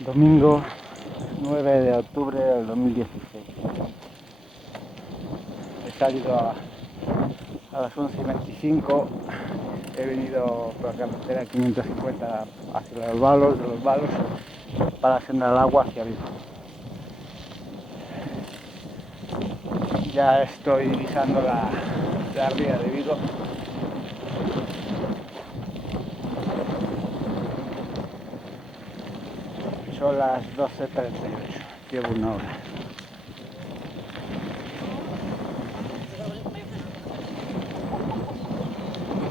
Domingo 9 de octubre del 2016. He salido a las 11:25. He venido por la carretera 550 hacia los Balos, de los Balos para la senda del agua hacia Vigo. Ya estoy divisando la ría de Vigo. Son las 12:38, llevo una hora.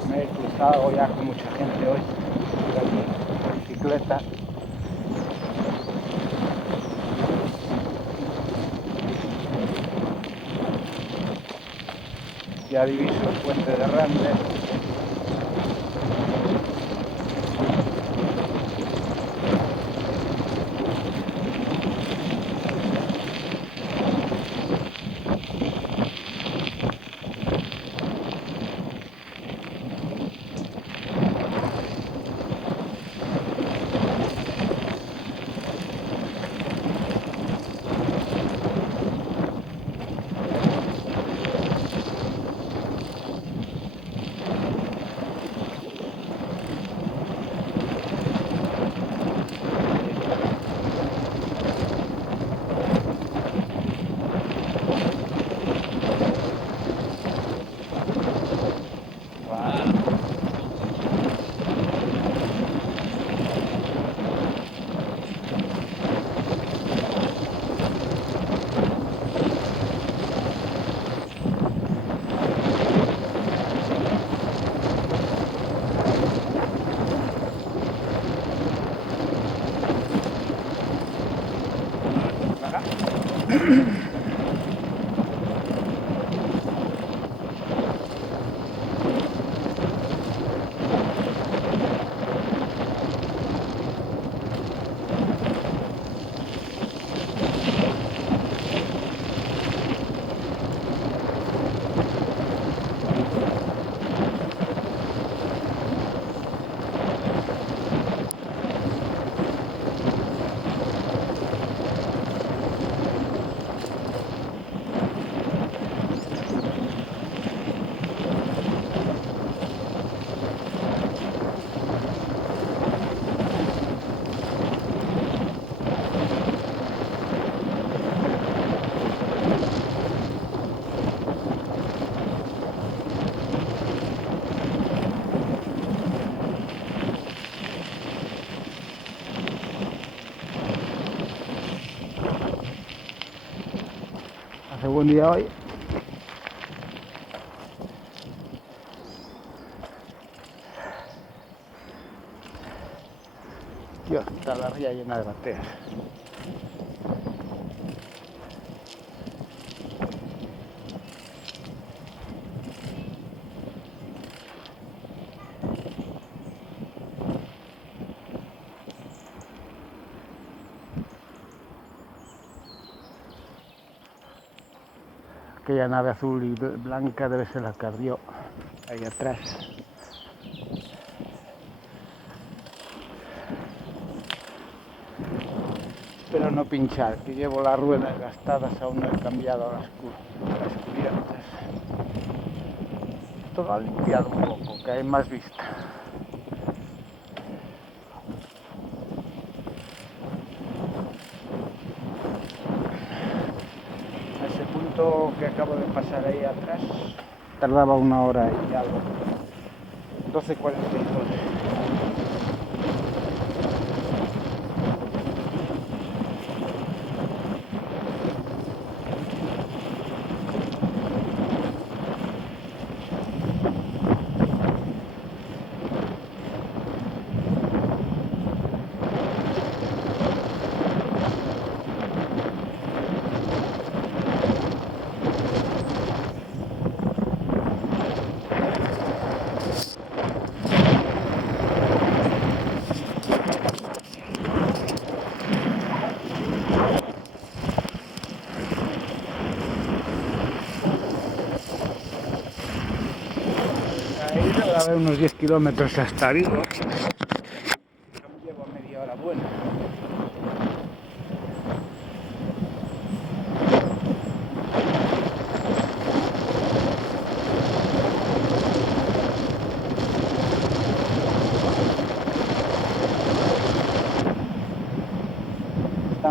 Me he cruzado ya con mucha gente hoy, por aquí, en bicicleta. Ya diviso el puente de Rande. Hace buen día hoy. Dios, está la ría llena de bateas. Aquella nave azul y blanca debe ser la que ardió ahí atrás. Espero no pinchar, que llevo las ruedas gastadas, aún no he cambiado las cubiertas. Todo ha limpiado un poco, que hay más vista. Ese punto que acabo de pasar ahí atrás tardaba una hora y algo. 12:42. A ver, unos 10 kilómetros hasta Vigo. Llevo media hora buena.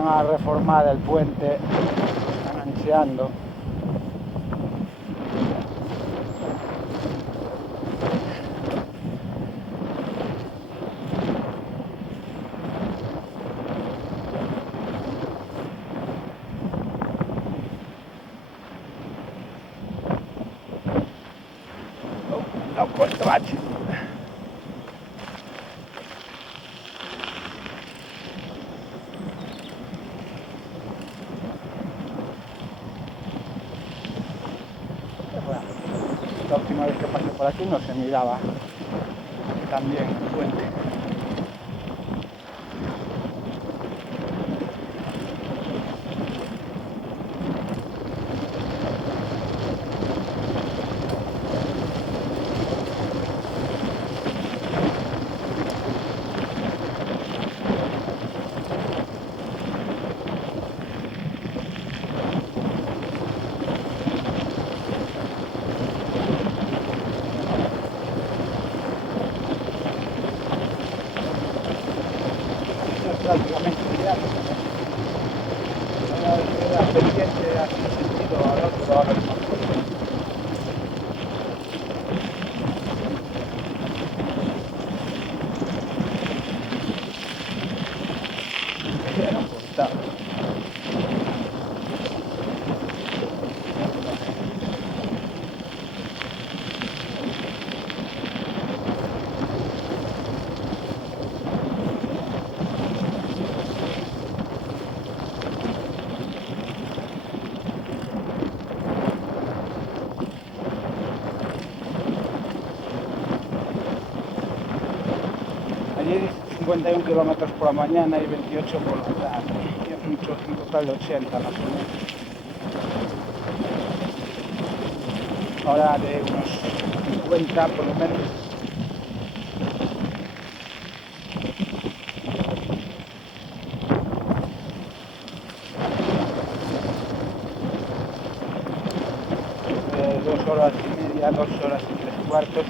van a reformar el puente, están ansiando. No, questo baci. La última vez que pasé por aquí no se miraba tan bien el puente. Prácticamente ya era pendiente aquí sentido al otro ahora mismo. Era un portal. Allí 51 kilómetros por la mañana y 28 por la tarde. Y es mucho, un total de 80 más o menos. Ahora de unos 50 por lo menos. De 2 horas y media, 2 horas y 3 cuartos.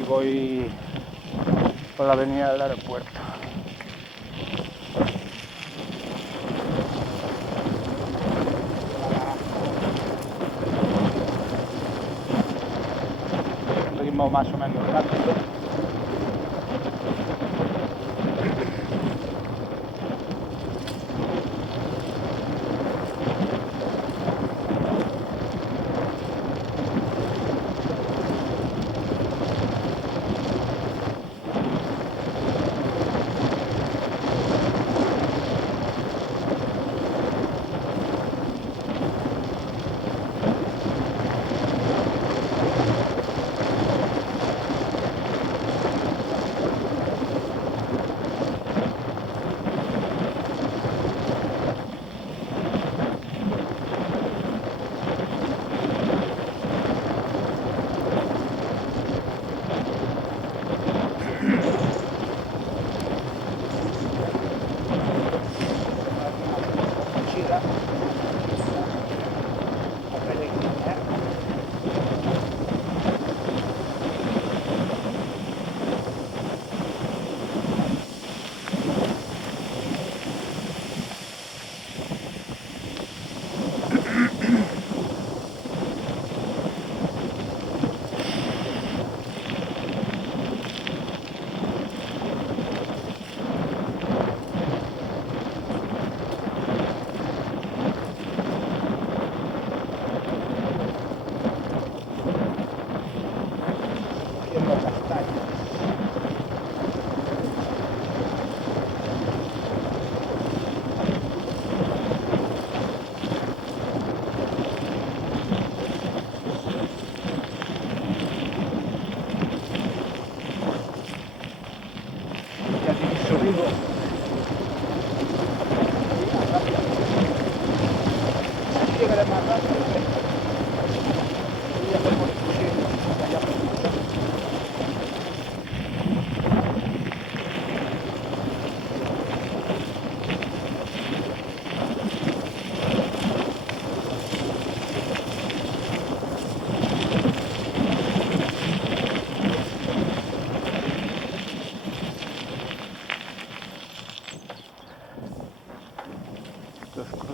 Y voy por la avenida del aeropuerto. Ritmo más o menos rápido.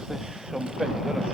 entonces son peligrosos.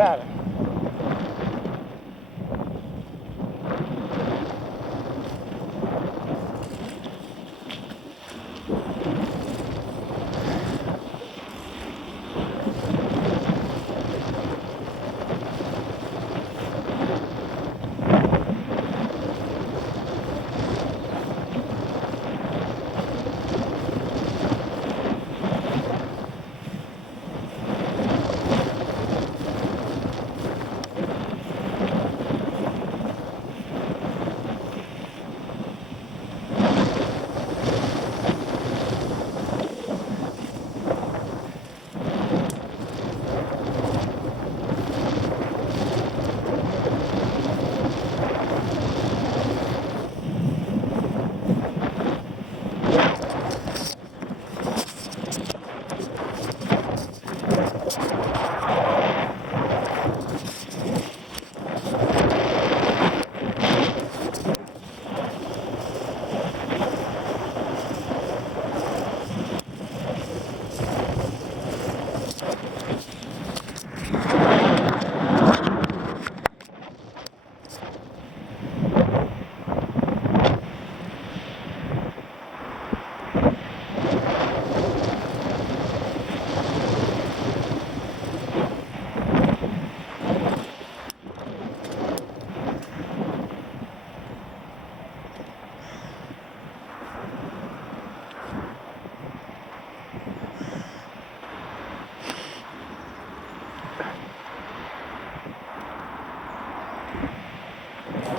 Claro.